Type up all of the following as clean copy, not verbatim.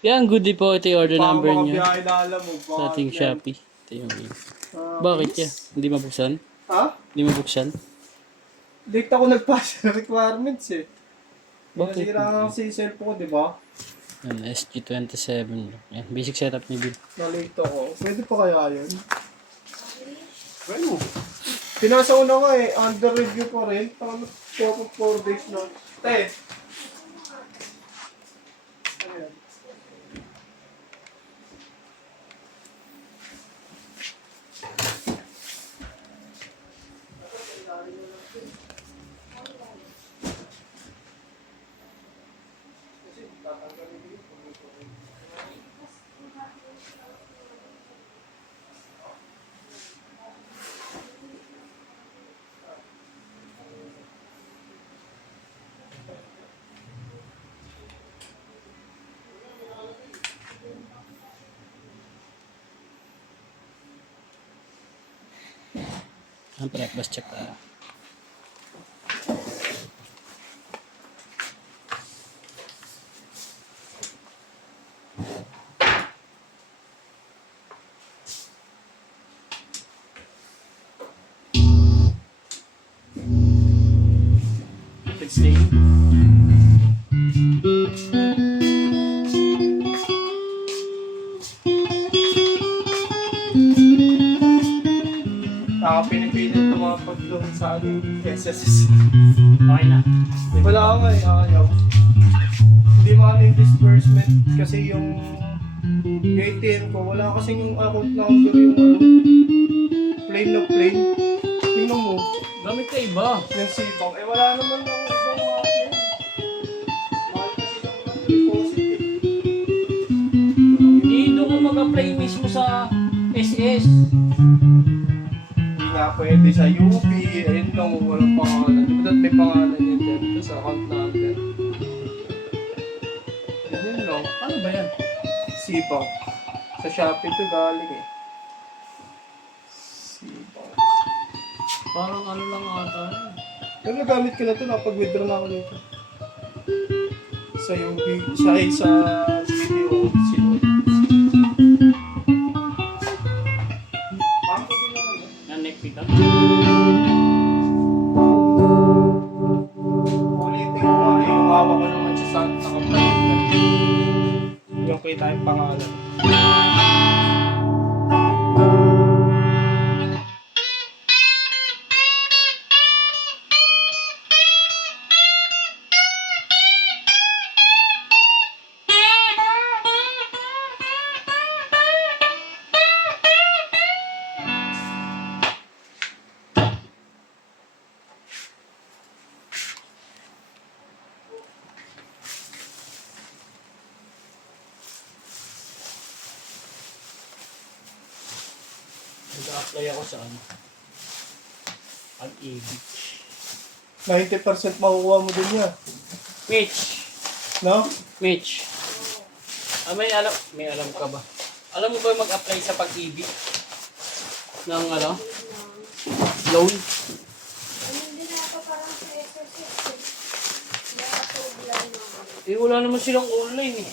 Yan, goodie po. Ito yung order Baka number mga niya biyahe na alam mo. sa ating Bakit yan? Shopee. Ito yung Bakit yan? Hindi mabuksan? Ha? Hindi mabuksan? Dito ako nagpasa ng requirements eh. Bakit? Nasira nga kasi yung cellphone ko, di ba? Yan, SG27. Yan, basic setup ni Bill. Nalito ako. Pwede pa kaya yun? Ano? Pinasa ko na nga eh. Under review pa rin. Tama 4 days na. Te. Ano yan? Ang breakfast check ka. Good stay. Pinipilit tumapag doon sa SSS. Okay na. Wala ako eh, ayaw. Hindi maaaring disbursement kasi yung ATM ko, wala kasing yung account number yung plain na plain. Tingnan mo, Gamit ka iba. yung sibang. Eh wala naman ng ibang ATM. Mahal kasi ng deposit eh. Hindi, doon mo mag-apply mismo sa SS. Hindi nga pwede sa UB, ayun lang, walang pangalan. Di ba may pangalan yun dito sa account number? Yun lang. Ano ba yan? Sibang. Sa Shopee to galing eh. Sibang. Parang ano lang ata. Pero nagamit ko na ito, nakapag-withdraw na ako dito. Sa UB, sa video, sino. Bangko din naman eh. Nanek kita. Ulitin ko nga eh, yung hawak ko naman siya sa nakaprint. Yung kita yung pangalan. Nag-apply ako sa ano. Pag-ibig. 90% makukuha mo din yan. Mitch! No? Mitch! May alam ka ba? Alam mo ba yung mag-apply sa pag-ibig? Ng ano? Loan? Hindi na ako parang sa exercise. Nakapag lang naman. Wala naman silang online eh.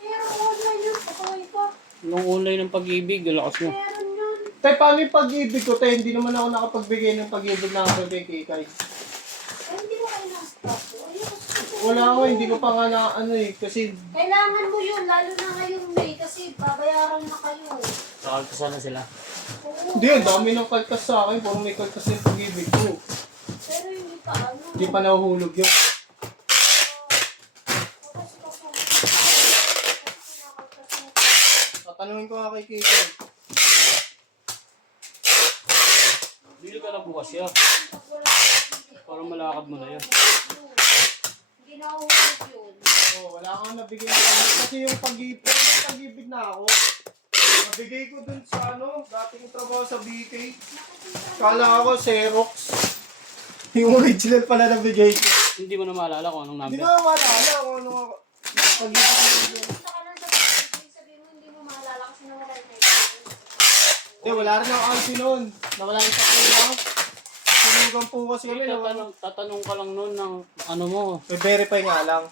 Pero online yun, pakaway pa. Nung online ng pag-ibig, lakas mo. Meron yun. Tay, paano yung pag-ibig ko? Tay, hindi naman ako nakapagbigay ng pag-ibig na ako kay Kikay. Ay, hindi mo kayo na-stop. Ayun, Wala ako, hindi ko pa nga na ano eh. Kasi kailangan mo yun, lalo na ngayong May, kasi babayaran na kayo. Nakaltasan na sila. Oo. hindi, ang dami ng kaltas sa akin. Puro may kaltas yung pag-ibig ko. Pero hindi pa ano. Hindi pa nahuhulog yun. Tatanungin ko nga kay Kikay. Bili ka na bukas yan. Para malakad mo na yan. Hindi na uhulog yun. Oh, wala kang nabigay na kami. Kasi yung pag-ibig na ako. Nabigay ko dun sa ano, dating trabaho sa BK. Kala ako Xerox. Yung original pala nabigay ko. Hindi mo na maalala kung anong Hindi number. ko maalala kung ano pag-ibig na yun. Punta ka lang sa bahay, sabihin mo hindi mo maalala kasi nawala yung night. Eh, wala rin ang ansi nun. Nawala yung sakuna. Sinugan po kasi kami. Tatanong ka lang nun ng ano mo. I-verify nga lang.